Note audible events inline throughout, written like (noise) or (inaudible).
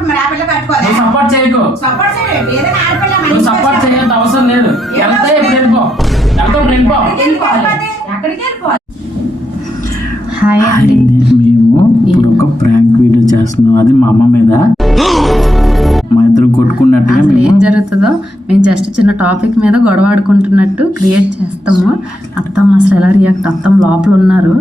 నువ్వు సపోర్ట్ చేయకు. నువ్వు సపోర్ట్ చేయంత అవసరం లేదు. వెళ్తే ఇప్పుడు వెళ్ళిపో. వెళ్తాం వెళ్ళిపో. హాయ్ అండి. మేము ఇప్పుడు ఒక ప్రాంక్ వీడియో చేస్తున్నాం. అది మా అమ్మ మీద. (gasps) కొట్టుకున్నట్టుగా అసలు ఏం జరుగుతుందో మేము జస్ట్ చిన్న టాపిక్ మీద గొడవ ఆడుకుంటున్నట్టు క్రియేట్ చేస్తాము. అత్తమ్మ అసలు ఎలా రియాక్ట్ అత్తమ్మ లోపల ఉన్నారు.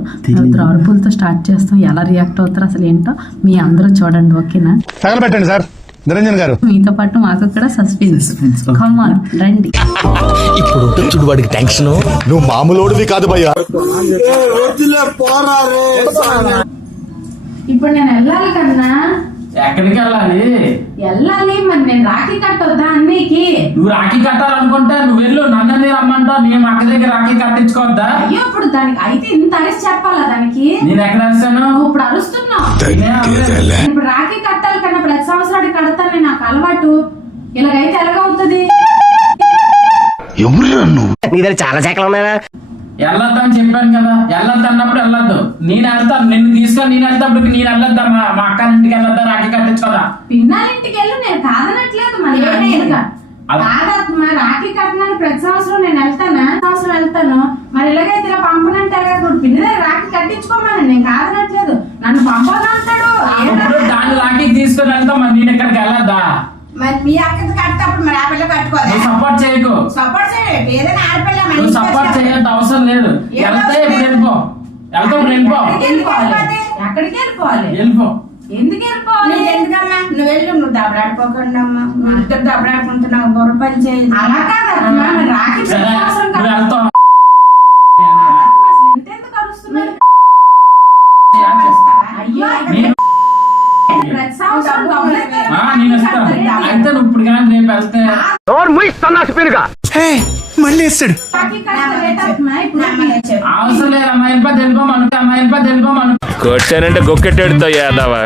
అరుపులతో స్టార్ట్ చేస్తాం. ఎలా రియాక్ట్ అవుతారు? అసలు ఏంటో మీ అందరూ చూడండి ఓకేనా? తగలబెట్టండి సార్. నిరంజన్ గారు. మీతో పాటు మాకు కూడా సస్పెన్స్. కమాన్ రండి. ఇప్పుడు చూడు వాడికి టెన్షన్ నువ్వు మామూలోడివి కాదు భయ్యా. ఇప్పుడు నేను వెళ్ళాలి కన్నా ఎక్కడికి వెళ్ళాలి? వెళ్ళాలి మరి నేను రాఖీ కట్టొద్దా అన్నయ్యకి నువ్వు రాఖీ కట్టాలనుకుంటే నువ్వు వెళ్ళు నన్ను రమ్మంటావు నేను అక్క దగ్గర రాఖీ కట్టించుకోవద్దా? అయ్యో ఇప్పుడు దానికి అయితే ఇంత అరిసి చెప్పాలా దానికి? నేను ఎక్కడ నువ్వు ఇప్పుడు అరుస్తున్నావు. నేను ఇప్పుడు రాఖీ కట్టాలి కన్నా ప్రతి సంవత్సరానికి కడతాను నాకు అలవాటు. ఇలాగైతే ఎలాగవుతుంది? నీ దగ్గర చాలా శాఖలు ఉన్నాయా? వెళ్ళొద్దు అని చెప్పాను కదా వెళ్ళొద్దు అన్నప్పుడు వెళ్ళొద్దు నేను వెళ్తాను నిన్ను తీసుకొని నేను వెళ్తాప్పుడు నేను వెళ్ళొద్దా మా మా అక్క ఇంటికి వెళ్ళొద్దా రాఖీ కట్టించుకోదా? పిన్నాలింటికి వెళ్ళి నేను కాదనట్లేదు మరి ఏమైనా రాఖీ కట్టడానికి ప్రతి సంవత్సరం నేను వెళ్తాను? సంవత్సరం వెళ్తాను. మరి ఇలాగైతే ఇలా పంపనంటే ఎలాగ? ఇప్పుడు పిన్ని దగ్గర రాఖీ కట్టించుకోమని నేను కాదనట్లేదు నన్ను పంపనంటాడు ఇప్పుడు దాన్ని రాఖీ తీసుకొని వెళ్తాం మరి నేను ఇక్కడికి వెళ్ళొద్దా మరి మీ అక్కది కట్టేటప్పుడు మరి ఆ పిల్ల కట్టుకోదా నువ్వు సపోర్ట్ చేయకు. సపోర్ట్ చేయండి. ఏదైనా ఆడపిల్ల నువ్వు సపోర్ట్ చేయంత అవసరం లేదు. వెళ్తే ఇప్పుడు వెళ్ళిపో. వెళ్తాం వెళ్ళిపో. వెళ్ళిపోవాలి? ఎక్కడికి వెళ్ళిపోవాలి? వెళ్ళిపో. ఎందుకు వెళ్ళిపోవాలి? ఎందుకమ్మా? నువ్వు వెళ్ళు నువ్వు దెబ్బలాడుకోకుండా అమ్మా. నువ్వు ఇద్దరు దెబ్బలాడుకుంటున్నావు బుర్ర పని చేయి అలా కాదమ్మా ప్రతి సరే సంవత్సరం నువ్వు కట్టాలి. వెళ్తావు అసలు ఎంతెందుకు అరుస్తున్నారు? అయ్యో నేను ప్రతి సంవత్సరం డబ్బులు ఎత్తే ఆ, నేను వస్తాను అయితే నువ్వు వెళ్తే మళ్ళీ వేస్తాడు. అవసరం లేదు అమ్మాయి వెళ్ళిపోతే వెళ్ళిపోమను అమ్మాయి వెళ్ళిపోతే వెళ్ళిపోమను కొట్టానంటే గొక్కెట్టాడుతో యాదవా?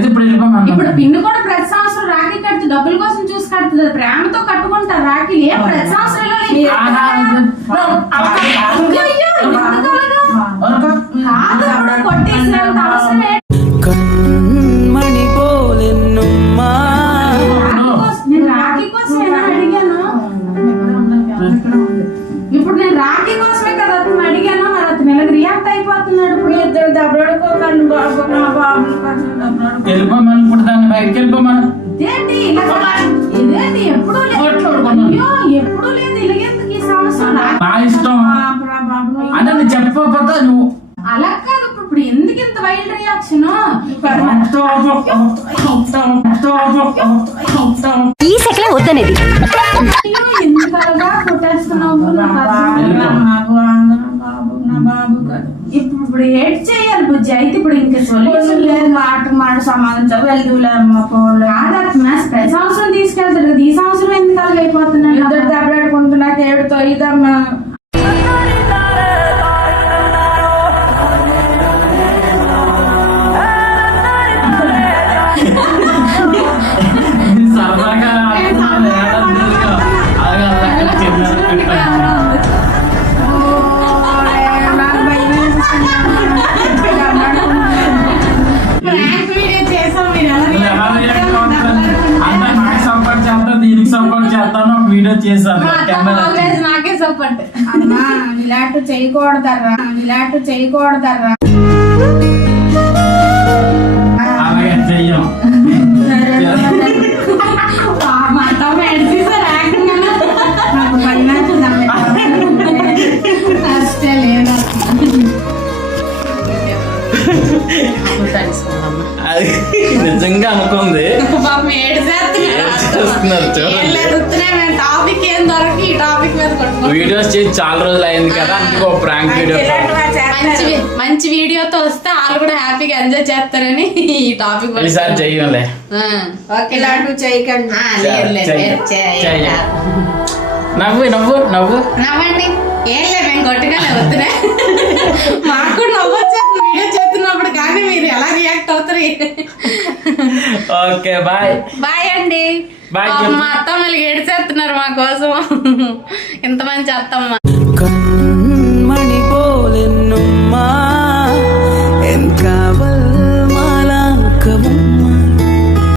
ఇప్పుడు వెళ్ళిపోమను ఇప్పుడు పిన్ను కూడా ప్రతి సంవత్సరం రాఖీ కడుతూ డబ్బుల కోసం చూసి కడుతుంది ప్రేమతో కట్టుకుంటారు రాఖీ ఏ ప్రతి సంవత్సరం ఇలాగెందుకు ఈ సంవత్సరం రా- నా ఇష్టం. అంటే చెప్పకపోతే నువ్వు అలా కాదు ఇప్పుడు ఎందుకు ఇంత వైల్డ్ రియాక్షన్ ఈ సెకలే వద్దనేది. ఎందుకు అలాగా కొట్టేస్తున్నావు? నాకు అయితే ఇప్పుడు ఇంకా సొల్యూషన్ లేదు మాట మాట సమాధానం వెళ్దూలే అమ్మ పోలే కాదమ్మా ప్రతి సంవత్సరం వీడియో చేశాను నాకే సపోర్ట్. అమ్మా ఇలాంటి చేయకూడదర్రా ఇలాంటి చేయకూడదర్రా అలాగే చెయ్యం? అది నిజంగా అనుకుంది. పాపం ఈ టాపిక్ మీద వీడియోస్ చేసి చాలా రోజులు అయింది కదా అందుకే ఒక ప్రాంక్ వీడియో. మంచి మంచి వీడియోతో వస్తే వాళ్ళు కూడా హ్యాపీగా ఎంజాయ్ చేస్తారని ఈ టాపిక్ ఈసారి చెయ్యంలే ఇలాంటివి చేయకండి. చెయ్యి. నవ్వు నవ్వు నవ్వు. నవ్వండి. ఏం లేదు మేము కొట్టుగానే వద్దునే మాకు కూడా నవ్వు వచ్చేస్తుంది. వీడియో చేస్తున్నప్పుడు కానీ మీరు ఎలా రియాక్ట్ అవుతారు? Okay bye. బాయ్ అండి. మా అత్తమ్మలు ఏడిచేస్తున్నారు మా కోసం. ఇంత మంచి అత్తమ్మ.